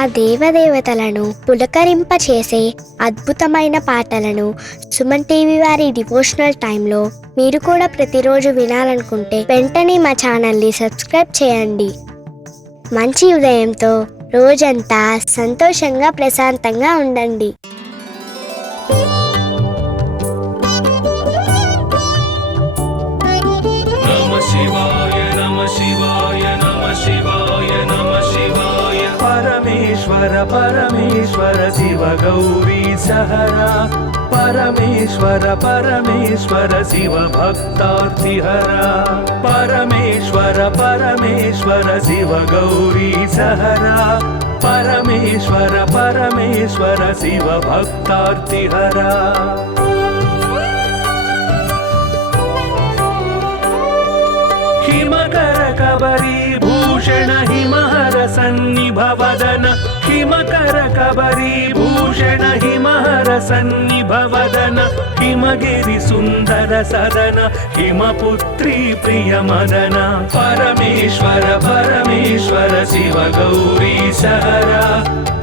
ఆ దేవదేవతలను పులకరింపచేసే అద్భుతమైన పాటలను సుమన్ టీవీ వారి డివోషనల్ టైంలో మీరు కూడా ప్రతిరోజు వినాలనుకుంటే వెంటనే మా ఛానల్ని సబ్స్క్రైబ్ చేయండి. మంచి ఉదయంతో రోజంతా సంతోషంగా ప్రశాంతంగా ఉండండి. परमेश्वर परमेश्वर शिव गौरी सहरा परमेश्वर परमेश्वर शिव भक्तार्तिहरा परमेश्वर परमेश्वर शिव गौरी सहरा परमेश्वर परमेश्वर शिव भक्तार्तिहरा हिमकर कबरी भूषण हिमहर सन्निभवदन हिमकर कबरी भूषण हिमहर सन्निभवदन हिमगिरि सुंदर सदन हिमपुत्री प्रिय मदन परमेश्वर परमेश्वर शिव गौरी सहरा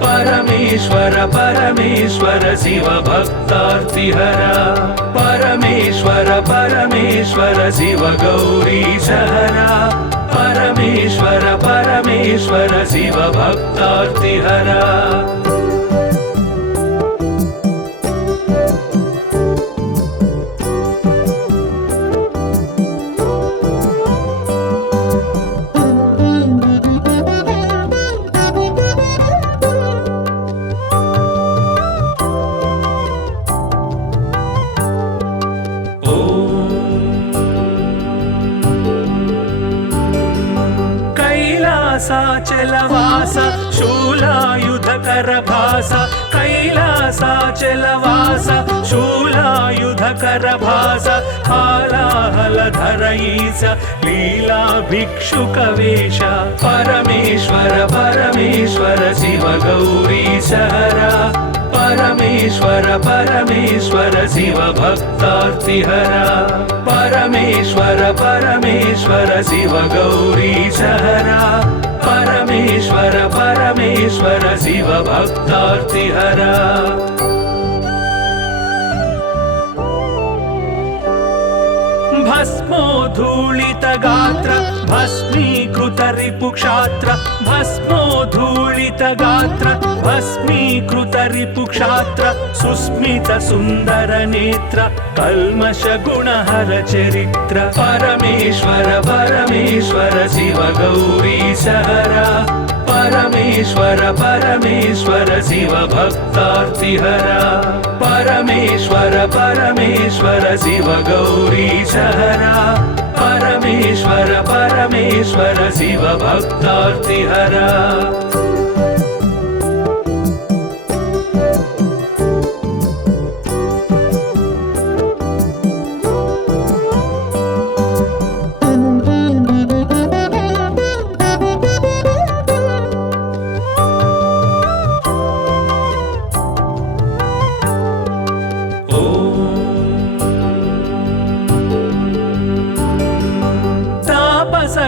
परमेश्वर परमेश्वर शिव भक्तार्तिहरा परमेश्वर परमेश्वर शिव गौरी सहरा परमेश्वर परमेश्वर शिव भक्तार्तिहरा कैलासाचलवास शूलायुधकर भास कैलासाचलवास शूलायुधकर भास हालाहलधर ईश लीला भिक्षुकवेश परमेश्वर परमेश्वर शिव गौरी सहरा परमेश्वर परमेश्वर शिव भक्तार्तिहरा परमेश्वर परमेश्वर शिव गौरी सहरा परमेश्वर परमेश्वर शिव भक्तार्तिहरा भस्मोद्धूलित गात्र भस्मीकृत रिपुक्षात्र भस्मोद्धूलित गात्र भस्मीकृत रिपुक्षात्र सुस्मित सुंदर नेत्र कल्मष गुणहर चरित्र परमेश्वर परमेश्वर शिव गौरी सहरा परमेश्वर परमेश्वर शिव भक्तार्तिहरा परमेश्वर परमेश्वर शिव गौरी सहरा परमेश्वर परमेश्वर शिव भक्तार्तिहरा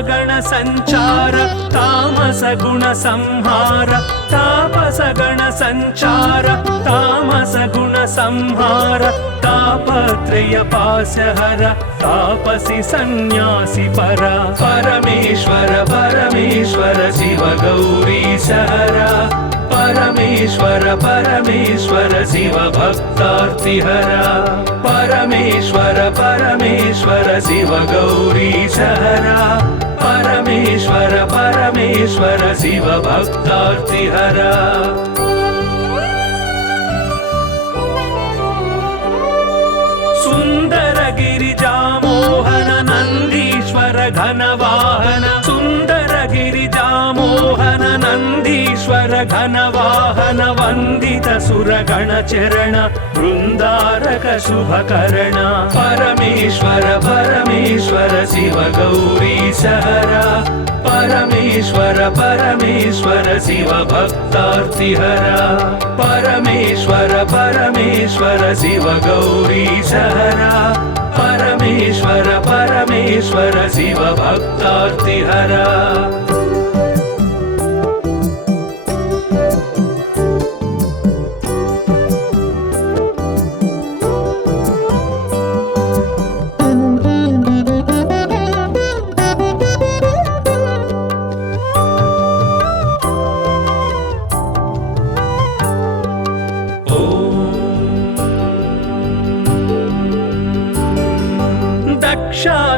गण संचार तामस गुण संहार तापस गण संचार तामस गुण संहार तापत्रय पासहर तापसी सन्यासी परा परमेश्वर परमेश्वर शिव गौरी सहरा परमेश्वर परमेश्वर शिव भक्तार्तिहरा परमेश्वर परमेश्वर शिव गौरी सहरा परमेश्वर परमेश्वर शिव भक्तार्तिहरा सुंदर गिरिजा मोहन नंदीश्वर घन वाहन सुंदर गिरिजा मोहन नंदीश्वर घन वाहन वंदित सुरगण चरण वृंदारक शुभकरण परमेश्वर परमेश्वर शिव गौरी सहरा परमेश्वर परमेश्वर शिव भक्तार्तिहरा परमेश्वर परमेश्वर शिव गौरी सहरा परमेश्वर परमेश्वर शिव भक्तार्तिहरा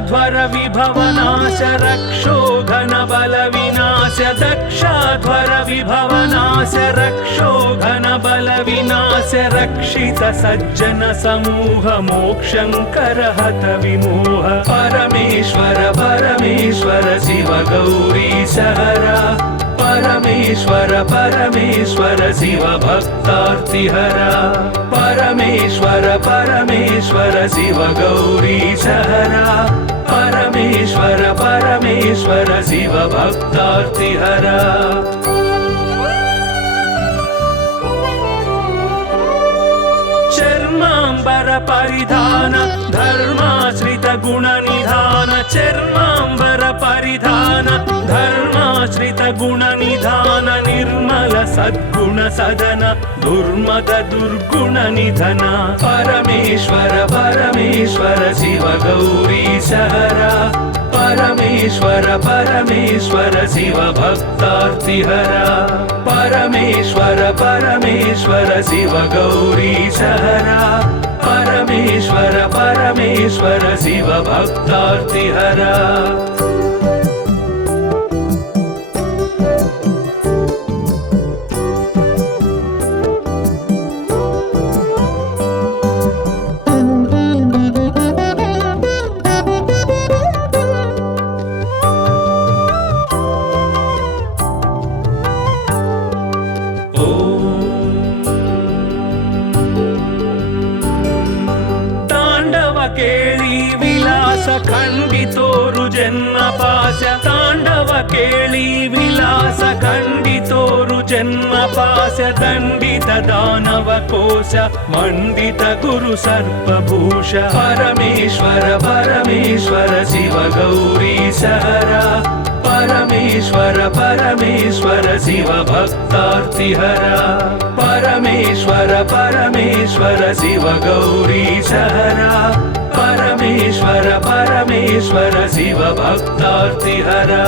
दक्षाध्वर विभवनाश रक्षो घन बल विनाश दक्षाध्वर विभवनाश रक्षो घन बल विनाश रक्षित सज्जन समूह मोक्षंकर हत विमोह परमेश्वर परमेश्वर शिव गौरी सहरा परमेश्वर परमेश्वर शिव भक्तार्तिहरा परमेश्वर परमेश्वर शिव गौरी सहरा परमेश्वर परमेश्वर शिव भक्तार्तिहरा चर्मांबर परिधान धर्माश्रित गुण निधान चर्मांबर परिधान धर्माश्रित गुण निधान निर्मल सद्गुण सदन दुर्मद दुर्गुण निधन परमेश्वर परमेश्वर शिव गौरी सहरा परमेश्वर परमेश्वर शिव भक्तार्तिहरा परमेश्वर परमेश्वर शिव गौरी सहरा परमेश्वर परमेश्वर शिव भक्तार्तिहरा केळी विलास खंडितोरु जन्म पाश तांडव केळी विलास खंडितोरु जन्म पाश दंडित दानव कोश मंडित गुरु सर्पभूष परमेश्वर परमेश्वर शिव गौरी सहरा परमेश्वर परमेश्वर शिव भक्तार्तिहरा परमेश्वर परमेश्वर शिव गौरी सहरा परमेश्वर परमेश्वर शिव भक्तार्तिहरा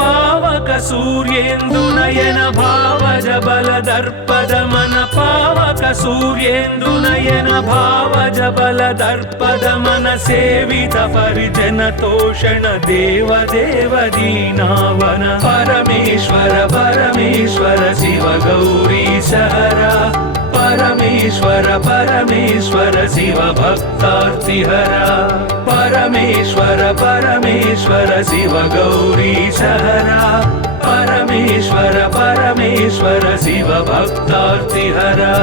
पावक सूर्येन्दु नयन भावज बल दर्पद मन पावक सूर्येन्दु नयन भावज बल दर्पद मन सेवित परिजन तोषण देव देव दीनावन परमेश्वर परमेश्वर शिव गौरी सहरा परमेश्वर परमेश्वर शिव भक्तार्तिहरा परमेश्वर परमेश्वर शिव गौरी सहरा परमेश्वर परमेश्वर शिव भक्तार्तिहरा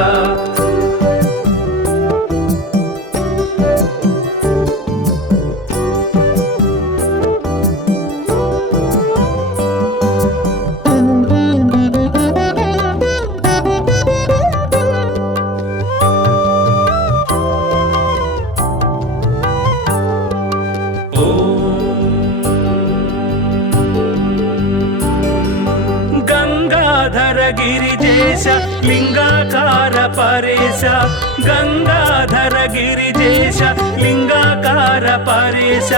गिरिजेश लिंगाकार परेश गंगाधर गिरिजेश लिंगाकार परेश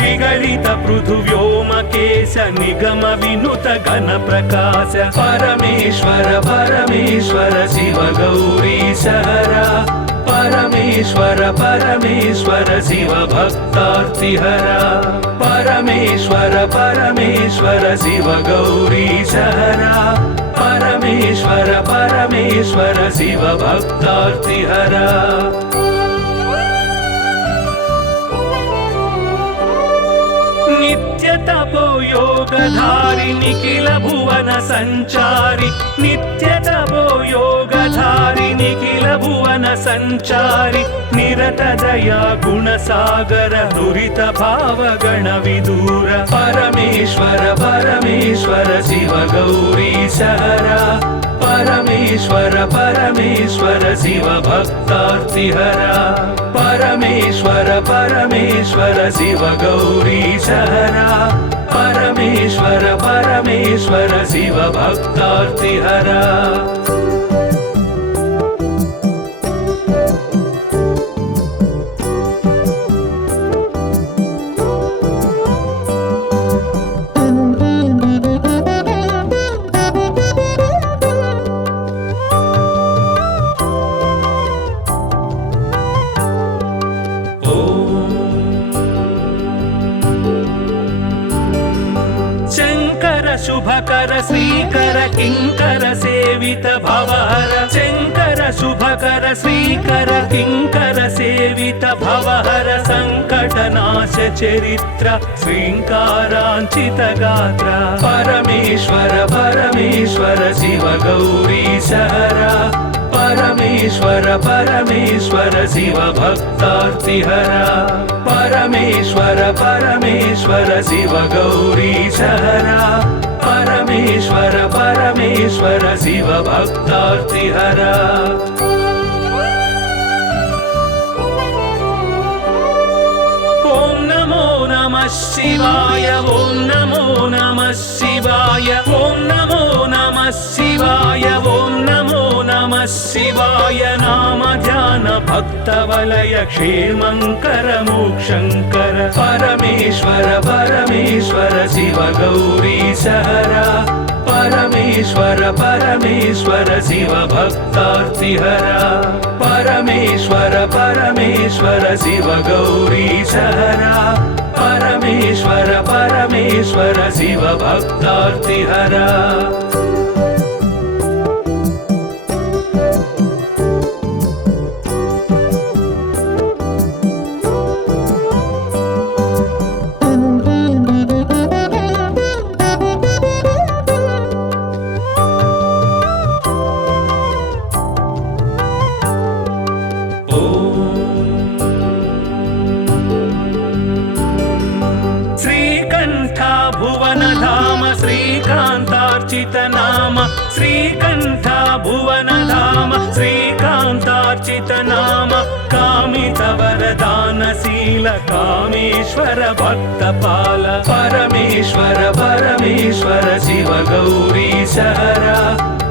विगलित पृथुव्योमकेश निगम विनुत घन प्रकाश परमेश्वर परमेश्वर शिव गौरी सहरा परमेश्वर परमेश्वर शिव भक्तार्तिहरा परमेश्वर परमेश्वर शिव गौरी सहरा परमेश्वर परमेश्वर शिव भक्तार्तिहरा नित्य तपो योगधारि निखिल भुवन संचारि नित्य तपो योगधारि निखिल भुवन संचारि निरत दया गुण सागर दुरित भाव गण विदूर परमेश्वर परमेश्वर शिव गौरी सहरा परमेश्वर परमेश्वर शिव भक्तार्तिहरा परमेश्वर परमेश्वर शिव गौरी सहरा परमेश्वर परमेश्वर शिव भक्तार्तिहरा शुभकर श्रीकर किंकर सेवित भवहर शंकर शुभकर श्रीकर किंकर सेवित भवहर संकटनाश चरित्र श्रींकारांचित गात्र परमेश्वर परमेश्वर शिव गौरी सहरा परमेश्वर परमेश्वर शिव भक्तार्तिहरा परमेश्वर परमेश्वर शिव गौरी सहरा परमेश्वर परमेश्वर शिव भक्तार्तिहरा ओम नमो नमः शिवाय ओम नमो नमः शिवाय ओम नमो नमः शिवाय ओम नमो नमः शिवाय नाम ध्यान भक्तवलय क्षेमंकर मोक्षंकर परमेश्वर परमेश्वर शिव गौरी सहरा परमेश्वर परमेश्वर शिव भक्तार्तिहरा परमेश्वर परमेश्वर शिव गौरी सहरा परमेश्वर परमेश्वर शिव भक्तार्तिहरा नाम श्रीकंठ भुवन धाम श्रीकांतार्चित नाम कामित वरदानशील कामेश्वर भक्तपाल परमेश्वर परमेश्वर शिव गौरी सहरा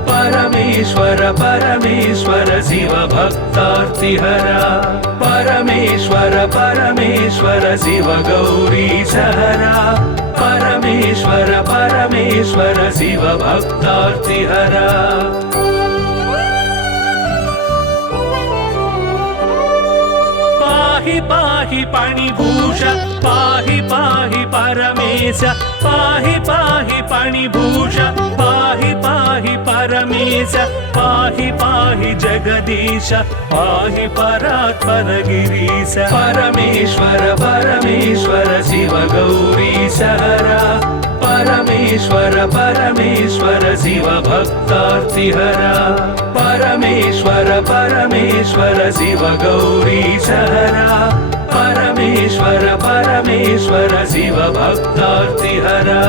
परमेश्वर परमेश्वर शिव भक्तार्तिहरा परमेश्वर परमेश्वर शिव गौरी सहरा परमेश्वर परमेश्वर शिव भक्तार्तिहरा पाहि पाहि पाणिभूष पाहि पाहि परमेश पाहि पाहि पाणिभूष पाहि पाहि परमेश पाहि पाहि जगदीश पाहि परात्पर गिरीश परमेश्वर परमेश्वर शिव गौरी सहरा परमेश्वर परमेश्वर शिव भक्तार्तिहरा परमेश्वर परमेश्वर शिव गौरी सहरा परमेश्वर परमेश्वर शिव भक्तार्तिहरा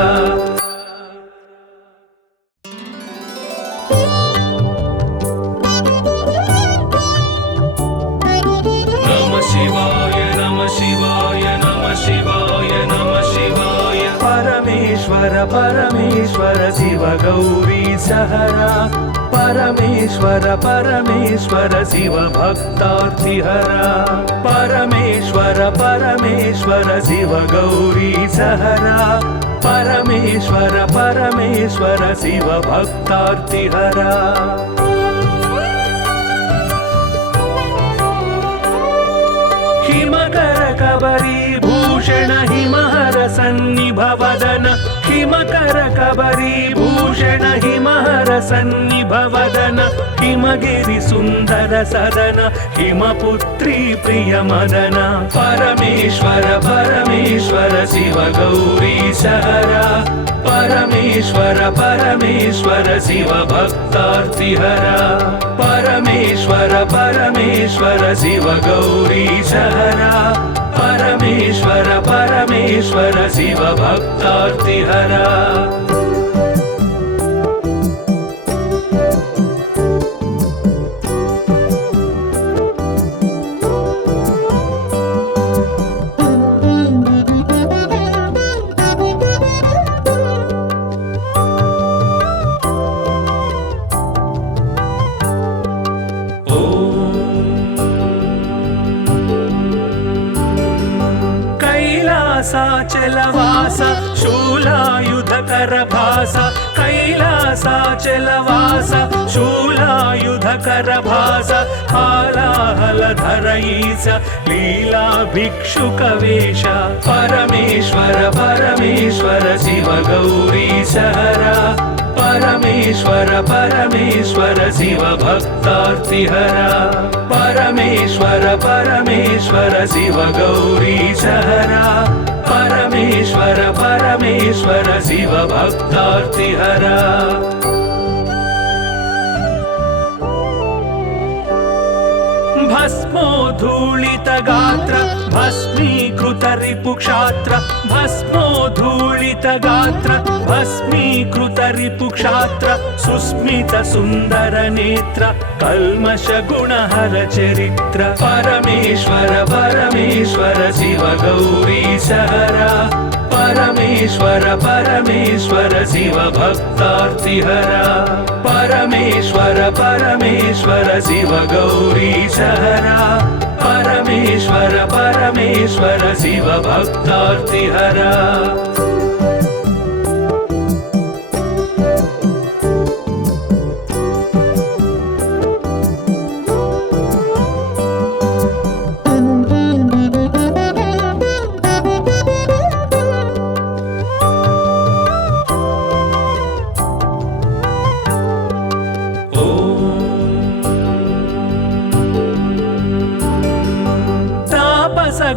नमः शिवाय नमः शिवाय नमः शिवाय नमः शिवाय परमेश्वर परमेश्वर शिव गौरी सहरा परमेश्वर परमेश्वर शिव भक्तार्तिहरा परमेश्वर परमेश्वर शिव गौरी सहरा परमेश्वर परमेश्वर शिव भक्तार्तिहरा हिमकर कबरी भूषण हिमहर सन्निभवदन हिमकर कबरी भूषण हिमहर सन्निभवदन हिमगिरि सुंदर सदन हिमपुत्री प्रिय मदन परमेश्वर परमेश्वर शिव गौरी सहरा परमेश्वर परमेश्वर शिव भक्तार्तिहरा परमेश्वर परमेश्वर शिव गौरी सहरा परमेश्वर परमेश्वर शिव भक्तार्तिहरा कैलासाचलवास शूलायुधकर भास कैलासाचलवास शूलायुधकर भास हालाहलधर ईश लीला भिक्षुक वेश परमेश्वर परमेश्वर परमेश्वर शिव गौरीश हरा परमेश्वर परमेश्वर शिव भक्तार्तिहरा परमेश्वर परमेश्वर शिव गौरीश हरा परमेश्वर परमेश्वर शिव भक्तार्तिहरा भस्मोद्धूलित गात्र भस्मीकृत रिपुक्षात्र भस्मोद्धूलित गात्र भस्मीकृत रिपुक्षात्र सुस्मित सुन्दर नेत्र कल्मष गुणहर चरित्र परमेश्वर परमेश्वर शिव गौरीश हरा परमेश्वर परमेश्वर शिव भक्तार्तिहरा परमेश्वर परमेश्वर शिव गौरीश हरा परमेश्वर परमेश्वर शिव भक्तार्तिहरा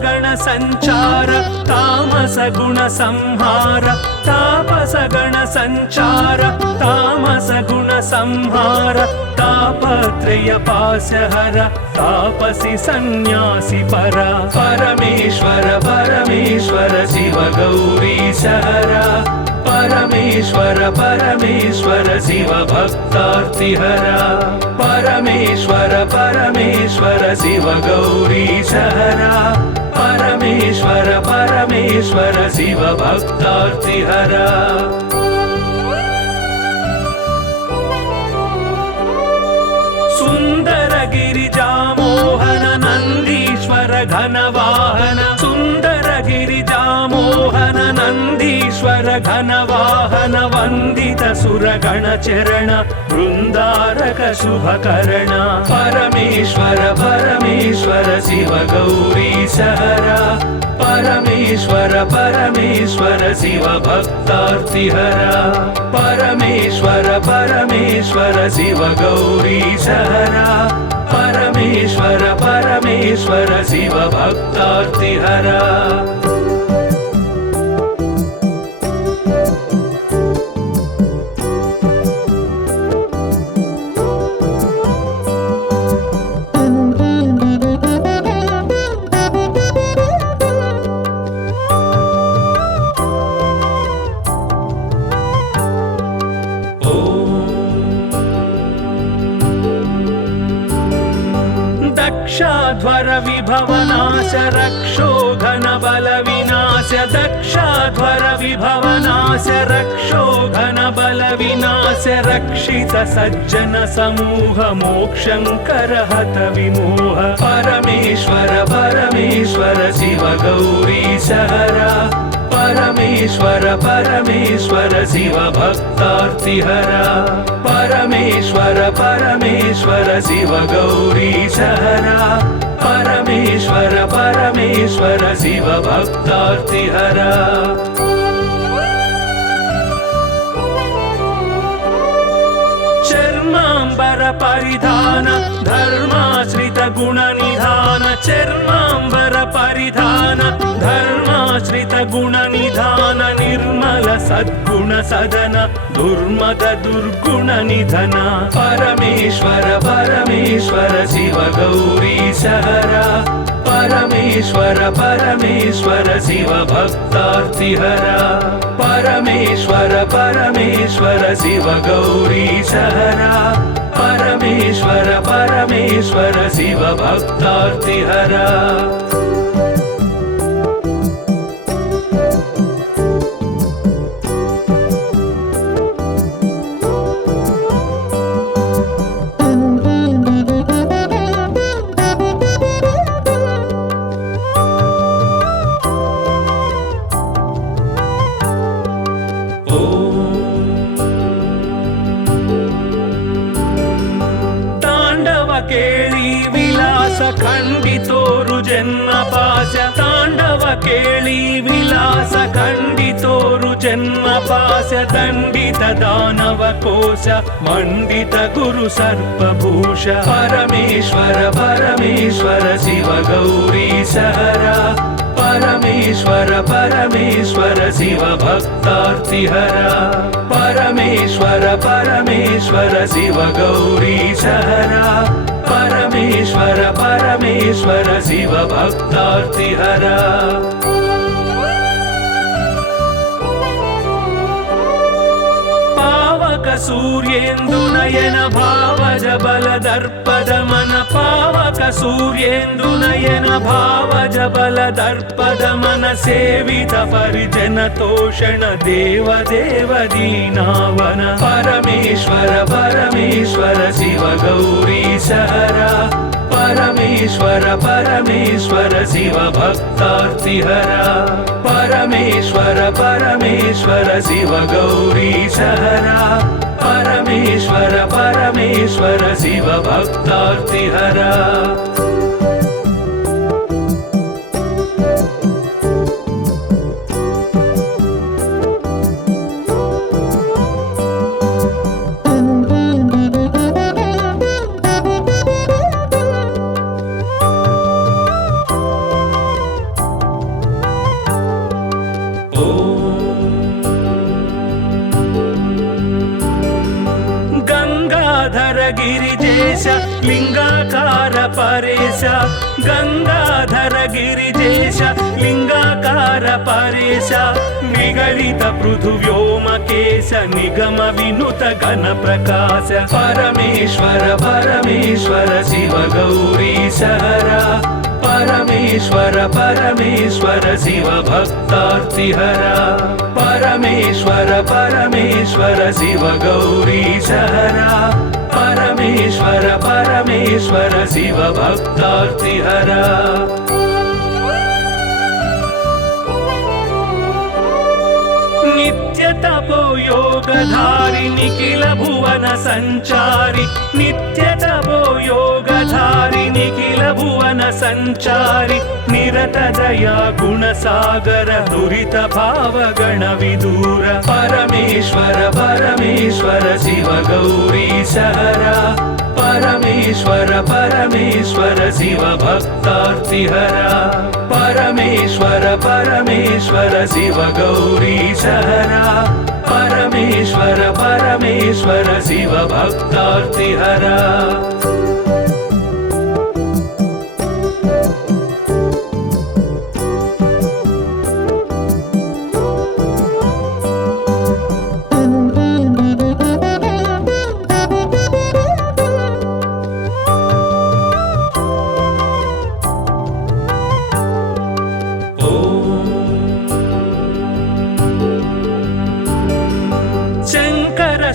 गण संचार तामस गुण संहार तापस गण संचार तामस गुण संहार तापत्रय पाशहर तापसी सन्यासी परा परमेश्वर परमेश्वर शिव गौरीश हरा परमेश्वर परमेश्वर शिव भक्तार्तिहरा परमेश्वर परमेश्वर शिव गौरीश हरा परमेश्वर परमेश्वर शिव भक्तार्तिहरा सुंदर गिरिजा मोहन नंदीश्वर घनवाहन सुंदर गिरिजा मोहन नंदीश्वर घनवाहन वंदित सुरगण चरण वृंदारक शुभकर्ण परमेश्वर परमेश्वर शिव गौरीश हरा परमेश्वर परमेश्वर शिव भक्तार्तिहरा परमेश्वर परमेश्वर शिव गौरीश हरा परमेश्वर परमेश्वर शिव भक्तार्तिहरा दक्षाध्वर विभवनाश रक्षोघन बल विनाश दक्षाध्वर विभवनाश रक्षोघन बल विनाश रक्षित सज्जन समूह मोक्षंकर हत विमोह परमेश्वर परमेश्वर शिव गौरीश हरा परमेश्वर परमेश्वर शिव भक्तार्तिहरा परमेश्वर परमेश्वर शिव गौरीश हरा परमेश्वर परमेश्वर शिव भक्तार्तिहरा चर्मांबर परिधान धर्माश्रित गुण निधान चर्मांबर परिधान धर्माश्रित गुण निधान निर्मल सद्गुण सदन दुर्मद दुर्गुण निधन परमेश्वर परमेश्वर शिव गौरीश हरा परमेश्वर परमेश्वर शिव भक्तार्तिहरा परमेश्वर परमेश्वर शिव गौरीश हरा परमेश्वर परमेश्वर शिव भक्तार्तिहरा ಕೇಳಿ ವಿಲಾಸ ಖಂಡಿತೋರು ಜನ್ಮ ಪಾಶ ತಾಂಡವ ಕೇಳಿ ವಿಲಾಸ ಖಂಡಿತೋರು जन्म पाश दण्डित दानव कोश मण्डित गुरु सर्पभूष परमेश्वर परमेश्वर शिव गौरीश हरा परमेश्वर परमेश्वर शिव भक्तार्तिहरा परमेश्वर परमेश्वर शिव गौरीश हरा परमेश्वर परमेश्वर शिव भक्तार्तिहरा सूर्येन्दु नयन भावज बल दर्पद मन पावक सूर्येन्दु नयन भावज बल दर्पद मन सेवित परिजन तोषण देव देव दीनावन परमेश्वर परमेश्वर शिव गौरीश हरा परमेश्वर परमेश्वर शिव भक्तार्तिहरा परमेश्वर परमेश्वर शिव गौरीश हरा परमेश्वर परमेश्वर शिव भक्तार्तिहरा गिरिजेश लिंगाकार परेश गंगाधर गिरिजेश लिंगाकार परेश निगलित पृथुव्योमकेश निगम विनुत घन प्रकाश परमेश्वर परमेश्वर शिव गौरीश हरा परमेश्वर परमेश्वर शिव भक्तार्तिहरा परमेश्वर परमेश्वर शिव गौरीश हरा परमेश्वर परमेश्वर शिव भक्तार्तिहरा नित्य तपो योगधारि निखिल भुवन संचारि नित्य तपो योगधारि निखिल भुवन संचारि निरत दया गुण सागर दुरित भाव गण विदूर परमेश्वर परमेश्वर शिव गौरीश हरा परमेश्वर परमेश्वर शिव भक्तार्तिहरा परमेश्वर परमेश्वर शिव गौरीश हरा परमेश्वर परमेश्वर शिव भक्तार्तिहरा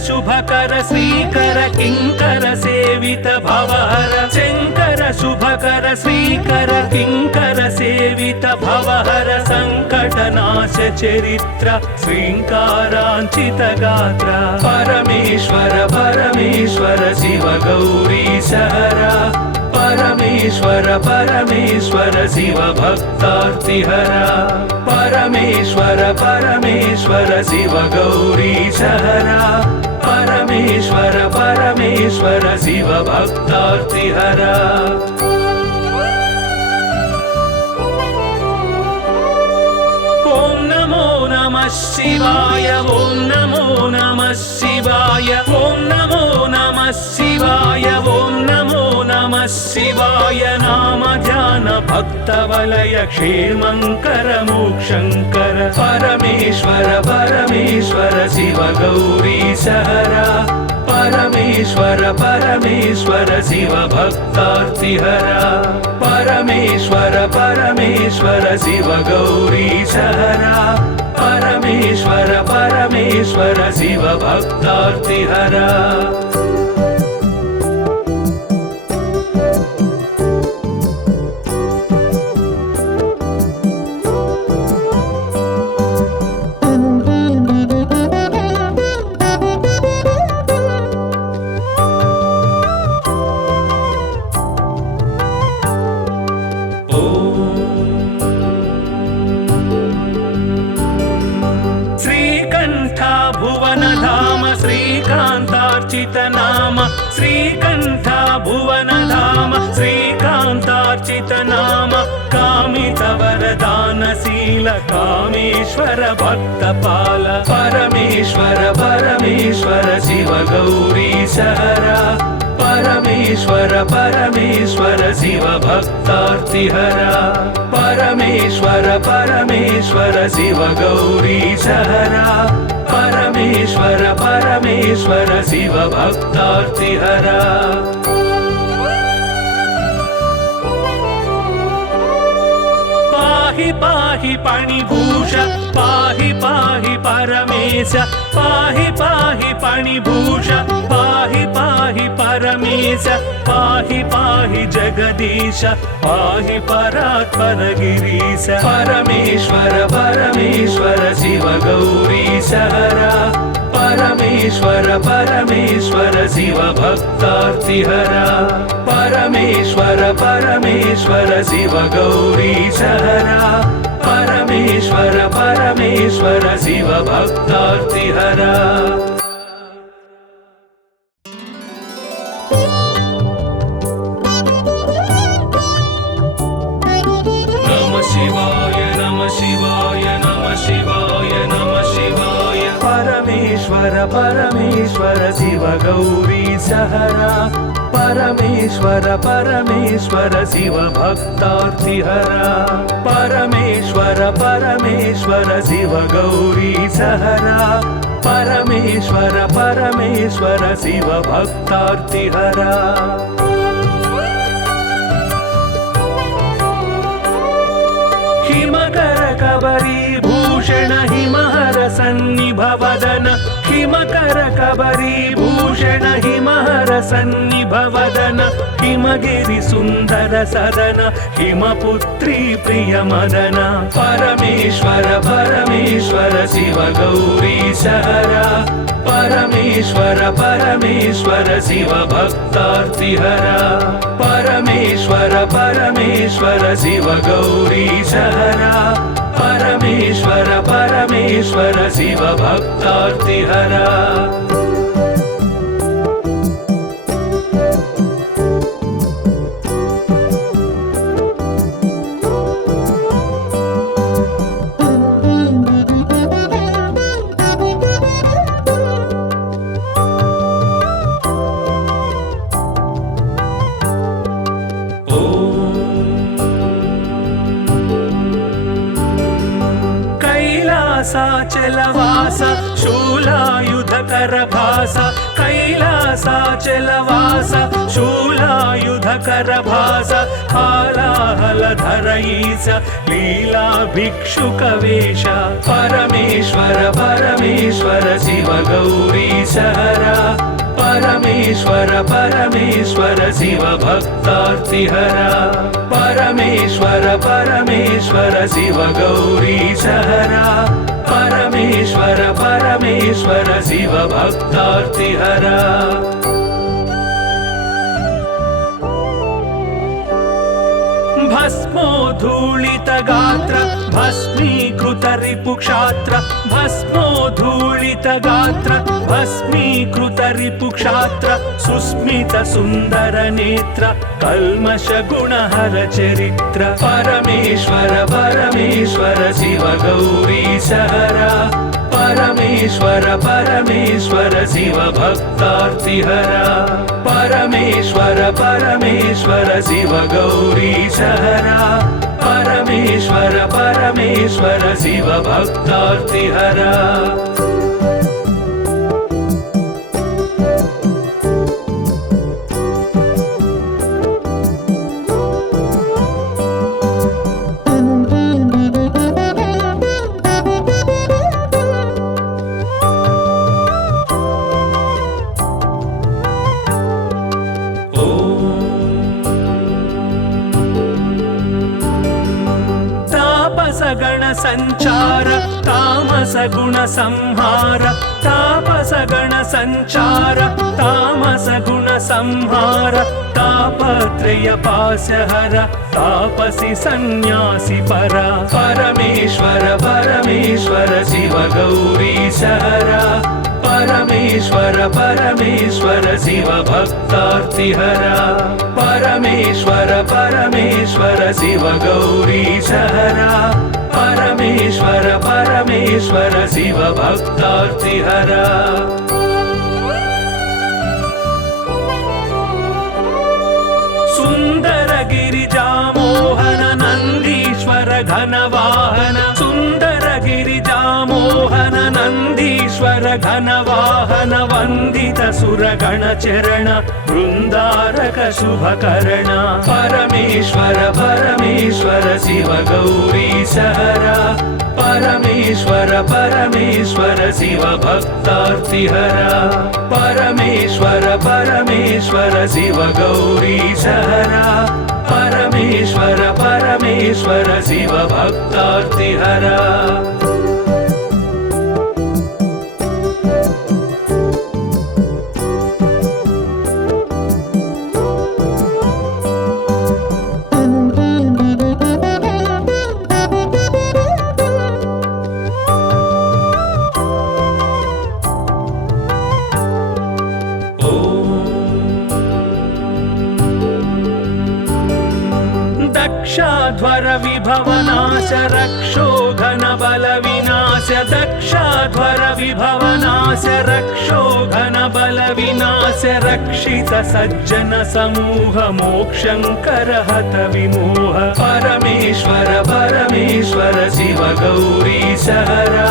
शुभकर श्रीकर किंकर सेवित भवहर शंकर शुभकर श्रीकर किंकर सेवित भवहर संकटनाश चरित्र श्रृंकारांचित गात्र परमेश्वर परमेश्वर शिव गौरीश हरा परमेश्वर परमेश्वर शिव भक्तार्तिहरा परमेश्वर परमेश्वर शिव गौरीश हरा परमेश्वर परमेश्वर शिव भक्तार्तिहरा ओम नमो नमः शिवाय ओम नमो नमः शिवाय ओम नमो नमः शिवाय ओम नमो नमः शिवाय नाम ध्यान भक्त वलय क्षेमंकर मोक्षंकर परमेश्वर परमेश्वर शिव गौरीश हरा परमेश्वर परमेश्वर शिव भक्तार्तिहरा परमेश्वर परमेश्वर शिव गौरीश हरा परमेश्वर परमेश्वर शिव भक्तार्तिहरा श्रीकान्तार्चित नाम श्रीकण्ठ भुवनधाम श्रीकान्तार्चित नाम कामित वरदानशील कामेश्वर भक्तपाल परमेश्वर परमेश्वर शिव गौरीश हरा परमेश्वर परमेश्वर शिव भक्तार्तिहरा परमेश्वर परमेश्वर शिव गौरीश हरा परमेश्वर परमेश्वर शिव भक्तार्तिहरा पाहि पाहि पाणिभूष पाहि पाहि परमेश पाहि पाहि पाणिभूष पाहि पाहि परमेश पाहि पाहि जगदीश पाहि परात्पर गिरीश परमेश्वर परमेश्वर शिव गौरीश हरा परमेश्वर परमेश्वर शिव भक्तार्तिहरा परमेश्वर परमेश्वर शिव गौरीश हरा परमेश्वर परमेश्वर शिव भक्तार्तिहरा नमः शिवाय नमः शिवाय नमः शिवाय नमः शिवाय परमेश्वर परमेश्वर शिव गौरीश हरा परमेश्वर परमेश्वर शिव भक्तार्तिहरा परमेश्वर परमेश्वर शिव गौरीश हरा परमेश्वर परमेश्वर शिव भक्तार्तिहरा हिमकर कबरी भूषण हिमहर सन्निभ वदन हिमकर कबरी भूषण हिमहर सन्निभ वदन हिमगिरि सुन्दर सदन हिमपुत्री प्रिय मदन परमेश्वर परमेश्वर शिव गौरीश हरा परमेश्वर परमेश्वर शिव भक्तार्तिहरा परमेश्वर परमेश्वर शिव गौरीश हरा परमेश्वर परमेश्वर शिव भक्तार्तिहरा कैलासाचलवास शूलायुधकर भास कैलासाचलवास शूलायुधकर भास हालाहलधर ईश लीला भिक्षुक वेश परमेश्वर परमेश्वर शिव गौरीश हरा परमेश्वर परमेश्वर शिव भक्तार्तिहरा परमेश्वर परमेश्वर शिव गौरीश हरा परमेश्वर परमेश्वर शिव भक्तार्तिहरा भस्मोद्धूलित गात्र भस्मीकृत रिपुक्षात्र भस्मोद्धूलित गात्र भस्मीकृत रिपुक्षात्र सुस्मित सुन्दर नेत्र कल्मष गुणहर चरित्र परमेश्वर परमेश्वर शिव गौरीश हरा परमेश्वर परमेश्वर शिव भक्तार्तिहरा परमेश्वर परमेश्वर शिव गौरीश हरा परमेश्वर परमेश्वर शिव भक्तार्तिहरा गण संचार तामस गुण संहार तापस गण संचार तामस गुण संहार तापत्रय पाशहर तापसी सन्यासी परा परमेश्वर परमेश्वर शिव गौरीश हरा परमेश्वर परमेश्वर शिव भक्तार्तिहरा परमेश्वर परमेश्वर शिव गौरीशहरा परमेश्वर परमेश्वर शिव भक्तार्तिहरा सुंदर गिरिजामोहन नंदीश्वर घनवाहन सुंदर गिरिजामोहन नंदीश्वर घनवाहन वंदित सुरगण चरण वृंदारक शुभकरण परमेश्वर परमेश्वर शिव गौरीशहरा परमेश्वर परमेश्वर शिव भक्तार्तिहरा परमेश्वर परमेश्वर शिव गौरीशहरा परमेश्वर परमेश्वर शिव भक्तार्तिहरा दक्षाध्वर विभवनाश रक्षोघन बल विनाश दक्षाध्वर विभवनाश रक्षोघन बल विनाश रक्षित सज्जन समूह मोक्षंकर हत विमोह परमेश्वर परमेश्वर शिव गौरीशहरा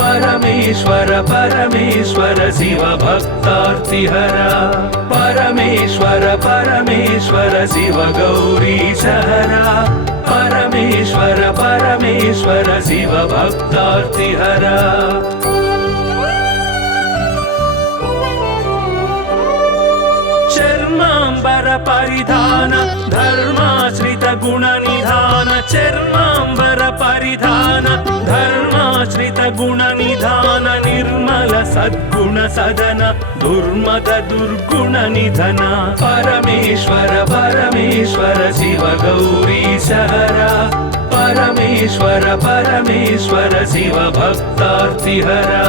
परमेश्वर परमेश्वर शिव भक्तार्तिहरा परमेश्वर परमेश्वर शिव गौरीशहरा परमेश्वर परमेश्वर शिव भक्तार्तिहरा चर्मांबर परिधान धर्माश्रित गुण निधान चर्मांबर परिधान धर्माश्रित गुण निधान निर्मल सद्गुण सदन दुर्मद दुर्गुण निधन परमेश्वर परमेश्वर शिव गौरीशहरा परमेश्वर परमेश्वर शिव भक्तार्तिहरा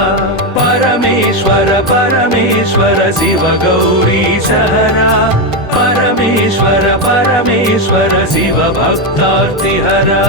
परमेश्वर परमेश्वर शिव गौरीशहरा परमेश्वर परमेश्वर शिव भक्तार्तिहरा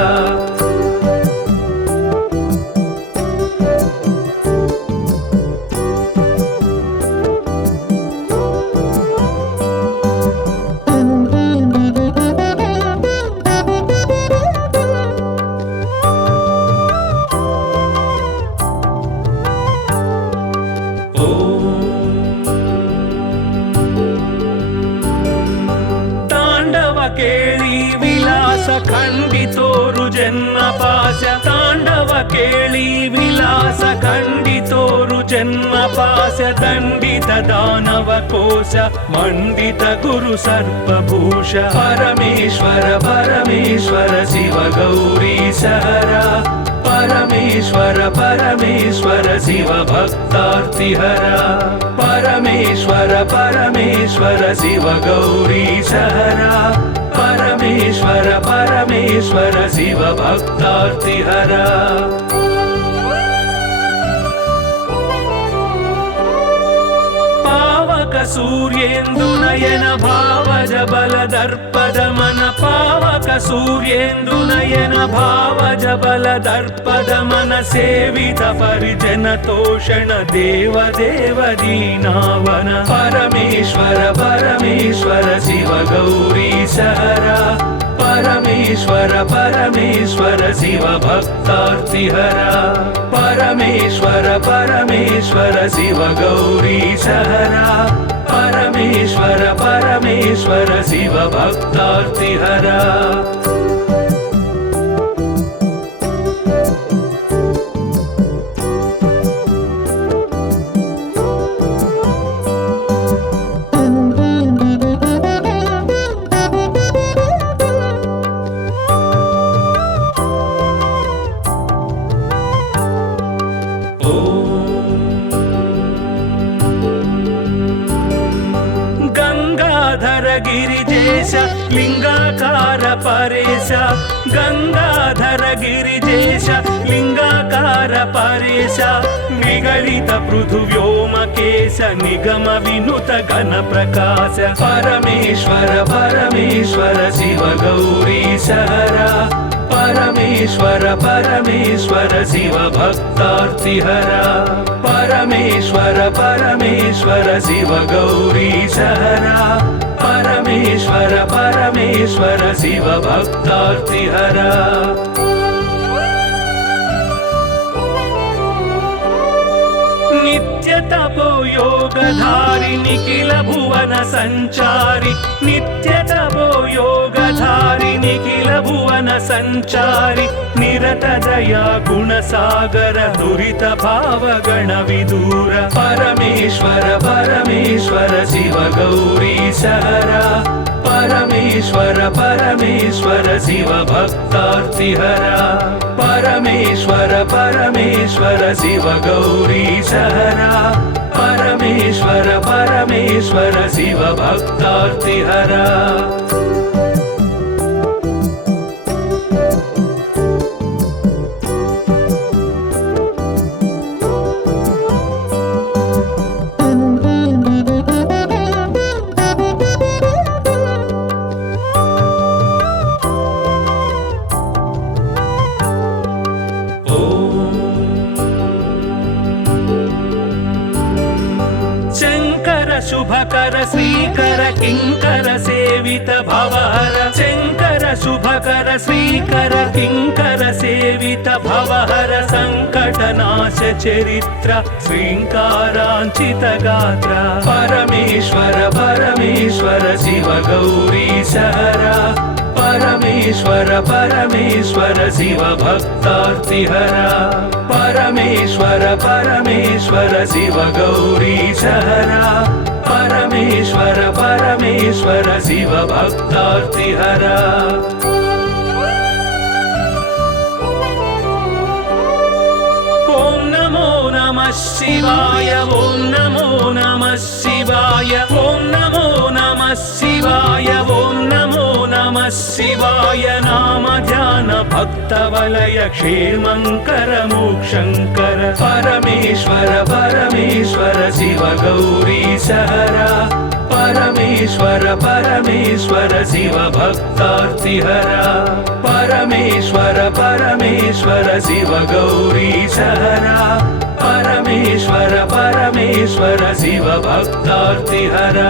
केळी विलास खंडितोरु जन्म पाश तांडव केळी विलास खंडितोरु जन्म पाश दंडित दानव कोश मंडित गुरु सर्पभूष परमेश्वर परमेश्वर शिव गौरीशहरा परमेश्वर परमेश्वर शिव भक्तार्तिहरा परमेश्वर परमेश्वर शिव गौरीशहरा परमेश्वर परमेश्वर शिव भक्तार्तिहरा पावक सूर्येन्दुनयन भावज बल दर्पद मन पावक सूर्येन्दुनयन भावज बल दर्पद मन सेवित परिजन तोषण देव देव दीनावन परमेश्वर परमेश्वर शिव गौरीशहरा परमेश्वर परमेश्वर शिव भक्तार्तिहरा परमेश्वर परमेश्वर शिव गौरीशहरा परमेश्वर परमेश्वर शिव भक्तार्तिहरा गिरिजेश लिंगाकार परेश गंगाधर गिरिजेश लिंगाकार परेश विगलित पृथुव्योमकेश निगम विनुत घन प्रकाश परमेश्वर परमेश्वर शिव गौरीश हरा परमेश्वर परमेश्वर शिव भक्तार्तिहरा परमेश्वर परमेश्वर शिव गौरीश हरा परमेश्वर परमेश्वर शिव भक्तार्तिहरा नित्य तपो योगधारि निखिल भुवन संचारि नित्य तपो योगधारि निखिल भुवन संचारि निरत दया गुण सागर दुरित भाव गण विदूर परमेश्वर परमेश्वर शिव गौरीश हरा परमेश्वर परमेश्वर शिव भक्तार्तिहरा परमेश्वर परमेश्वर शिव गौरीश हरा परमेश्वर परमेश्वर शिव भक्तार्तिहरा शुभकर श्रीकर किंकर सेवित भवहर शंकर शुभकर श्रीकर किंकर सेवित भवहर संकटनाश चरित्र श्रींकारांचित गात्र परमेश्वर परमेश्वर शिव गौरीश हरा परमेश्वर परमेश्वर शिव भक्तार्तिहरा परमेश्वर परमेश्वर शिव गौरीश हरा परमेश्वर परमेश्वर शिव भक्तार्तिहरा ओम नमो नमः शिवाय ओम नमो नमः शिवाय ओम नमो नमः शिवाय ओम नमो नमः शिवाय नाम ध्यान भक्त वलय क्षेमंकर मोक्षंकर परमेश्वर परमेश्वर शिव गौरीश हरा परमेश्वर परमेश्वर शिव भक्तार्तिहरा परमेश्वर परमेश्वर शिव गौरीश हरा परमेश्वर परमेश्वर शिव भक्तार्तिहरा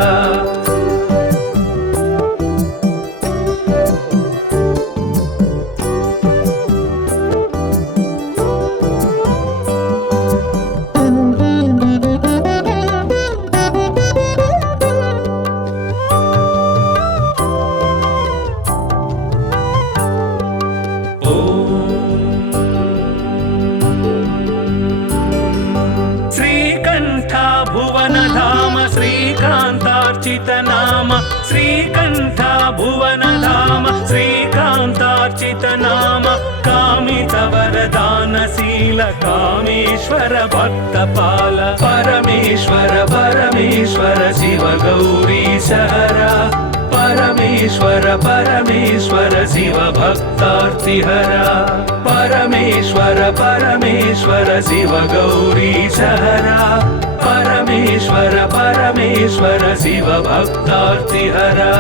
श्रीकांतार्चित नाम श्रीकंठ भुवन धाम श्रीकांतार्चित नाम कामित वरदानशील कामेश्वर भक्तपाल परमेश्वर परमेश्वर शिव गौरीश हरा परमेश्वर परमेश्वर शिव भक्तार्तिहरा परमेश्वर परमेश्वर शिव गौरीश हरा परमेश्वर परमेश्वर शिव भक्तार्तिहरा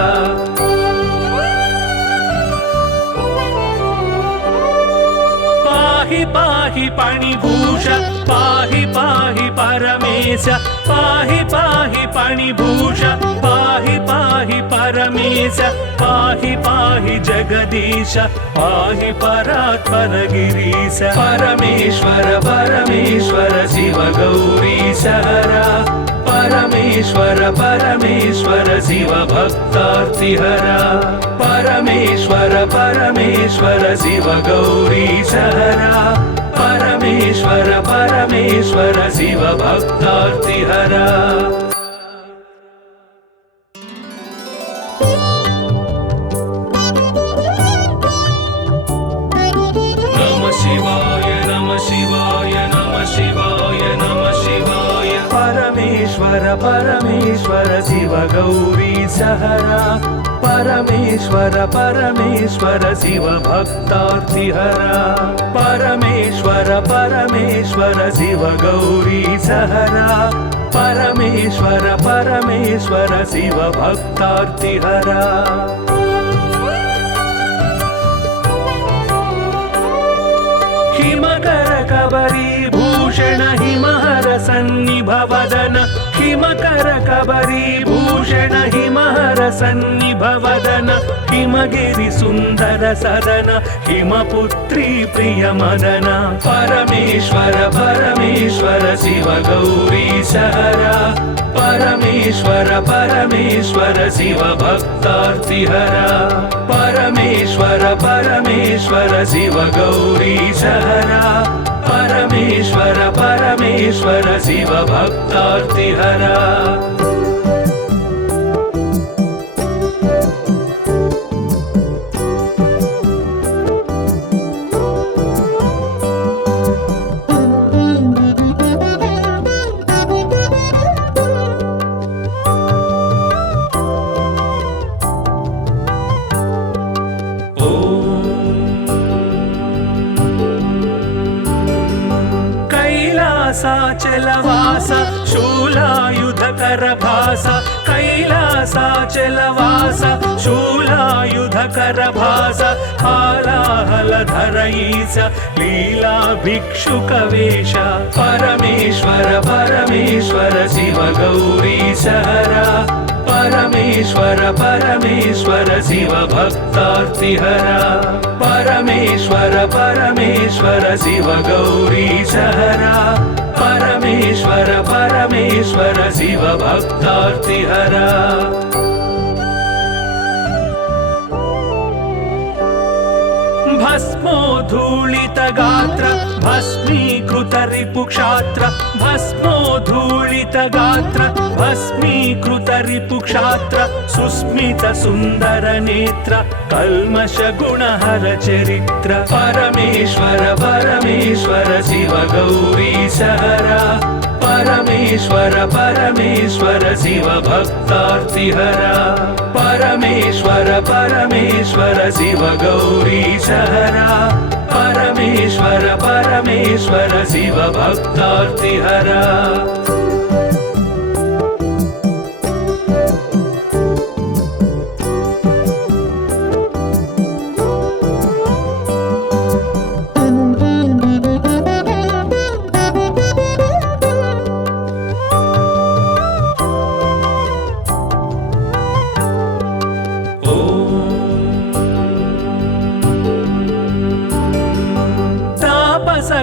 पाहि पाहि पाणिभूष पाहि पाहि परमेश पाहि पाहि पाणिभूष पाहि पाहि परमेश पाहि पाहि जगदीश पाहि परात्पर गिरीश परमेश्वर परमेश्वर शिव गौरीश हरा परमेश्वर परमेश्वर शिव भक्तार्तिहरा परमेश्वर परमेश्वर शिव गौरीश हरा परमेश्वर परमेश्वर शिव भक्तार्तिहरा नमः शिवाय नमः शिवाय नमः शिवाय नमः शिवाय परमेश्वर परमेश्वर शिव गौरीश हरा परमेश्वर परमेश्वर शिव भक्तार्तिहरा परमेश्वर परमेश्वर शिव गौरी सहरा परमेश्वर परमेश्वर शिव भक्तार्तिहरा हिमकर कबरी भूषण हिमहर सन्निभवदन हिमकर कबरी भूषण हिमहर सन्निभवदन हिमगिरि सुन्दर सदन हिमपुत्री प्रिय मदन परमेश्वर परमेश्वर शिव गौरी सहरा परमेश्वर परमेश्वर शिव भक्तार्तिहरा परमेश्वर परमेश्वर शिव गौरी सहरा परमेश्वर परमेश्वर शिव भक्तार्तिहरा कैलासाचलवास शूलायुधकर भास कैलासाचलवास शूलायुधकर भास हालाहलधर ईश लीला भिक्षुकवेश परमेश्वर परमेश्वर शिव गौरी सहरा परमेश्वर परमेश्वर शिव भक्तार्तिहरा परमेश्वर परमेश्वर शिव गौरी सहरा परमेश्वर परमेश्वर शिव भक्तार्तिहरा भस्मोद्धूलित गात्र भस्मीकृत रिपुक्षात्र भस्मोद्धूलित गात्र भस्मीकृत रिपुक्षात्र सुस्मित सुन्दर नेत्र कल्मष गुणहर चरित्र परमेश्वर परमेश्वर शिव गौरी सहरा परमेश्वर परमेश्वर शिव भक्तार्तिहरा परमेश्वर परमेश्वर शिव गौरी सहरा परमेश्वर परमेश्वर शिव भक्तार्तिहरा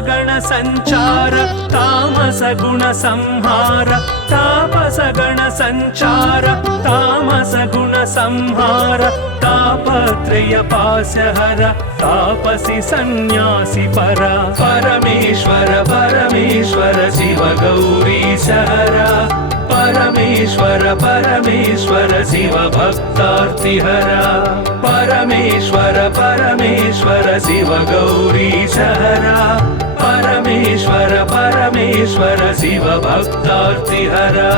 गण संचार तामस गुण संहार तापस गण संचार तामस गुण संहार तापत्रय पास्यहर तापसी सन्यासी परा परमेश्वर परमेश्वर शिव गौरी सहरा परमेश्वर परमेश्वर शिव भक्तार्तिहरा परमेश्वर परमेश्वर शिव गौरी सहरा परमेश्वर परमेश्वर शिव भक्तार्तिहरा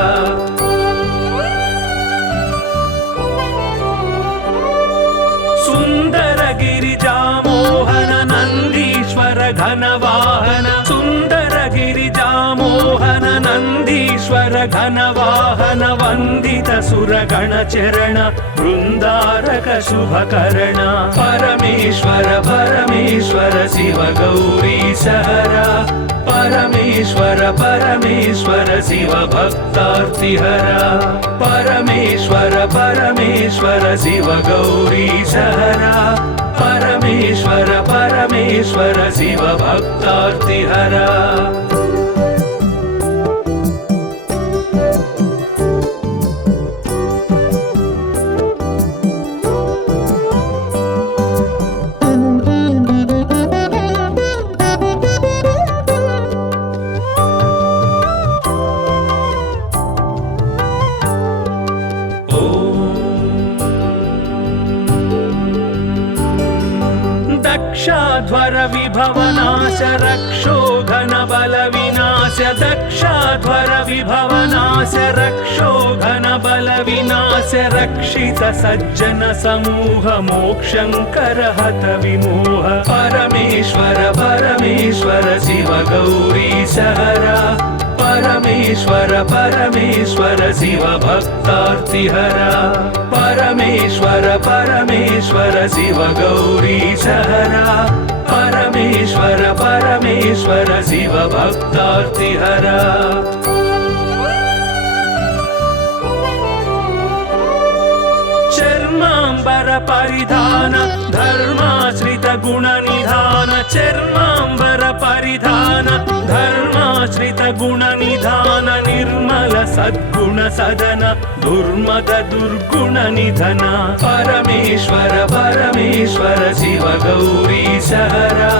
सुंदर गिरिजा मोहन नंदीश्वर घनवाहन सुंदर गिरिजा मोहन नंदीश्वर घनवाहन वंदित सुरगण चरण वृंदारक शुभकर्ण परमेश्वर परमेश्वर शिव गौरी सहरा परमेश्वर परमेश्वर शिव भक्तार्तिहरा परमेश्वर परमेश्वर शिव गौरी सहरा परमेश्वर परमेश्वर शिव भक्तार्तिहरा दक्षाध्वर विभवनाश रक्षोघन बल विनाश दक्षा घोराध्वर विभवनाश रक्षो घन बल विनाश रक्षित सज्जन समूह मोक्षंकर हत विमोह परमेश्वर परमेश्वर शिव गौरी सहरा परमेश्वर परमेश्वर शिव भक्तार्तिहरा परमेश्वर परमेश्वर शिव गौरी सहरा परमेश्वर परमेश्वर शिव भक्तार्तिहरा चर्मांबर परिधान धर्माश्रित गुण निधान चर्मांबर परिधान धर्माश्रित गुण निधान निर्मल सद्गुण सदन दुर्मद दुर्गुण निधन परमेश्वर परमेश्वर शिव गौरी सहरा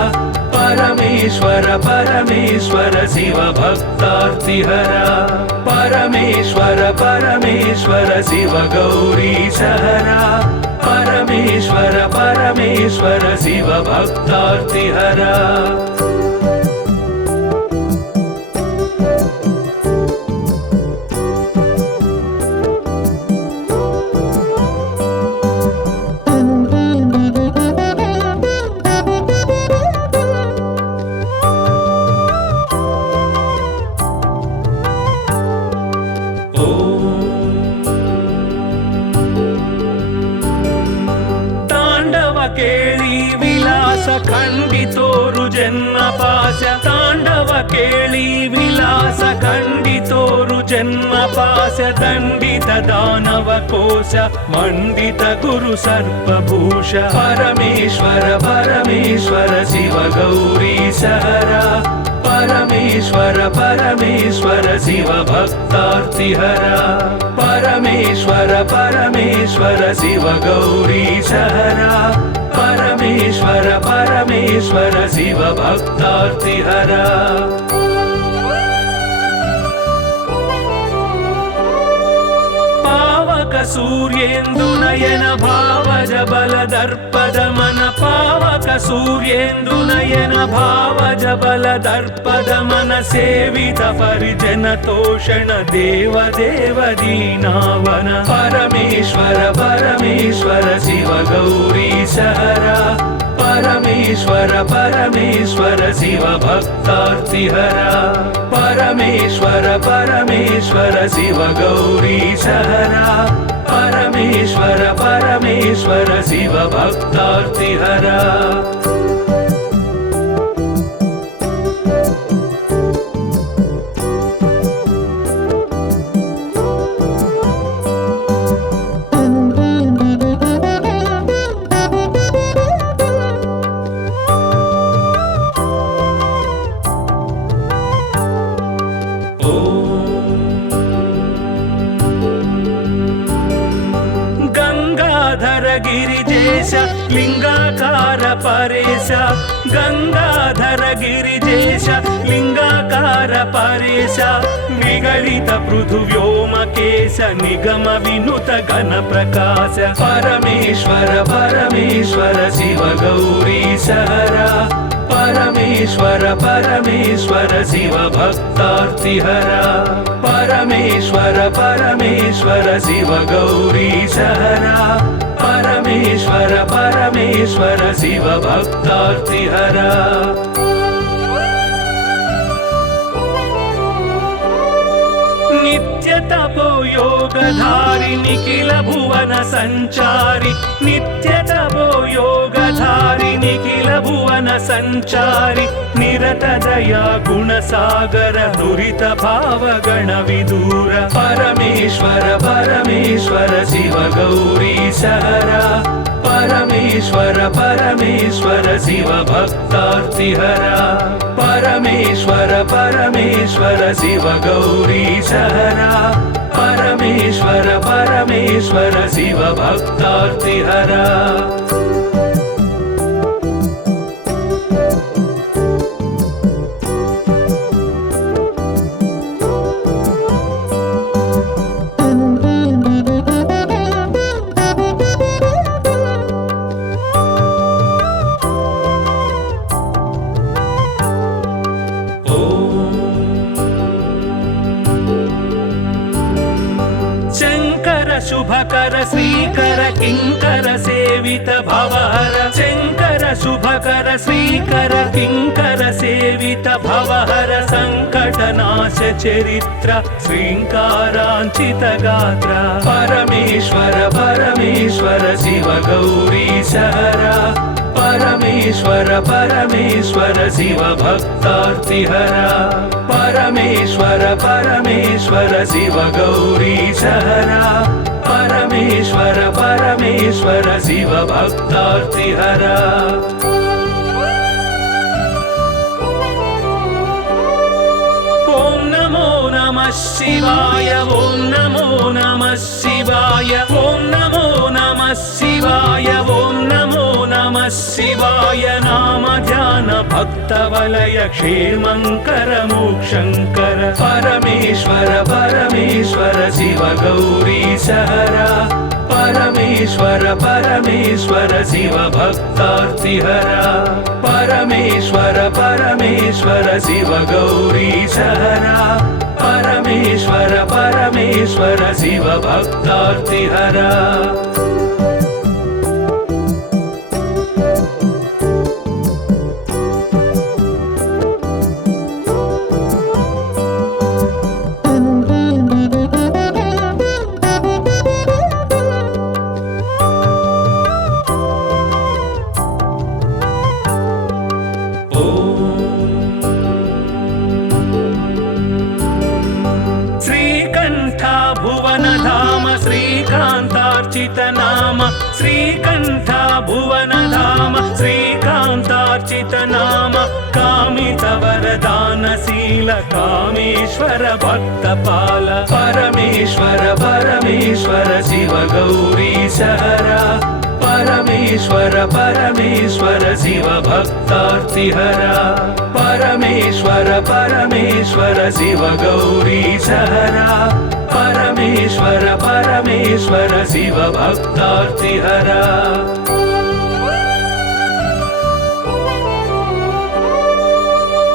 परमेश्वर परमेश्वर शिव भक्तार्तिहरा परमेश्वर परमेश्वर शिव गौरी सहरा परमेश्वर परमेश्वर शिव भक्तार्तिहरा ಕೇಳಿ ವಿಲಾಸ ಖಂಡಿತೋರು ಜನ್ಮ ಪಾಶ ತಾಂಡವ ಕೇಳಿ ವಿಲಾಸ ಖಂಡಿತೋರು ಜನ್ಮ ಪಾಶ ದಂಡಿತ ದಾನವ ಕೋಶ ಮಂಡಿತ ಗುರು ಸರ್ಪಭೂಷ ಪರಮೇಶ್ವರ ಪರಮೇಶ್ವರ ಶಿವ ಗೌರಿ ಸಹರಾ परमेश्वर परमेश्वर शिव भक्तार्तिहरा परमेश्वर परमेश्वर शिव गौरी सहरा परमेश्वर परमेश्वर शिव भक्तार्तिहरा सूर्येन्दु नयन भावज बल दर्पद मन पावक सूर्येन्दु नयन भावज बल दर्पद मन सेवित परिजन तोषण देव देव दीनावन परमेश्वर परमेश्वर शिव गौरी सहरा परमेश्वर परमेश्वर शिव भक्तार्तिहरा परमेश्वर परमेश्वर शिव गौरी सहरा परमेश्वर परमेश्वर शिव भक्तार्तिहरा गिरिजेश लिंगाकार परेश गंगाधर गिरिजेश लिंगाकार परेश निगलित पृथु व्योमकेश निगम विनुत घन प्रकाश परमेश्वर परमेश्वर शिव गौरी सहरा परमेश्वर परमेश्वर शिव भक्तार्तिहरा परमेश्वर परमेश्वर शिव गौरी सहरा परमेश्वर परमेश्वर शिव भक्तार्तिहरा नित्य तपो योगधारि निखिल भुवन संचारि नित्य तपो योगधारि निखिल भुवन संचारि निरत दया गुण सागर दुरित भाव गण विदूर परमेश्वर परमेश्वर शिव गौरी सहरा परमेश्वर परमेश्वर शिव भक्तार्तिहरा परमेश्वर परमेश्वर शिव गौरी सहरा परमेश्वर परमेश्वर शिव भक्तार्तिहरा शुभकर श्रीकर किंकर सेवित भवहर शंकर शुभकर श्रीकर किंकर सेवित भवहर संकटनाश चरित्र श्रींकारांचित गात्र परमेश्वर परमेश्वर शिव गौरी सहरा परमेश्वर परमेश्वर शिव भक्तार्तिहरा परमेश्वर परमेश्वर शिव गौरी सहरा परमेश्वर परमेश्वर शिव भक्तार्तिहरा ओम नमो नमः शिवाय ओम नमो नमः शिवाय ओम नमो नमः शिवाय ओम नमो नमः शिवाय नाम ध्यान भक्तवलय क्षेमंकर मोक्षंकर परमेश्वर परमेश्वर शिव गौरी सहरा परमेश्वर परमेश्वर शिव भक्तार्तिहरा परमेश्वर परमेश्वर शिव गौरी सहरा परमेश्वर परमेश्वर शिव भक्तार्तिहरा श्रीकांतार्चित नाम श्रीकंठ भुवन धाम श्रीकांतार्चित नाम कामित वरदानशील कामेश्वर भक्तपाल परमेश्वर परमेश्वर शिव गौरी सहरा परमेश्वर परमेश्वर शिव भक्तार्तिहरा परमेश्वर परमेश्वर शिव गौरी सहरा परमेश्वर परमेश्वर शिव भक्तार्तिहरा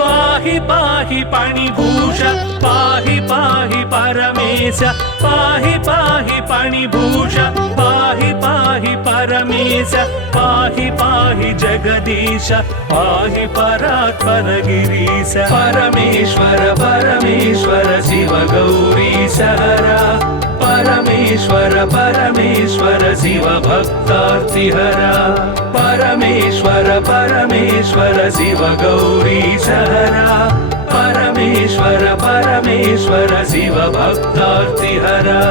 पाहि पाहि पाणिभूष पाहि पाहि परमेश पाहि पाहि पाणिभूष पाहि पाहि परमेश पाहि पाहि जगदीश पाहि परात्पर गिरीश परमेश्वर परमेश्वर शिव गौरी सहरा परमेश्वर परमेश्वर शिव भक्तार्तिहरा परमेश्वर परमेश्वर शिव गौरी सहरा परमेश्वर परमेश्वर शिव भक्तार्तिहरा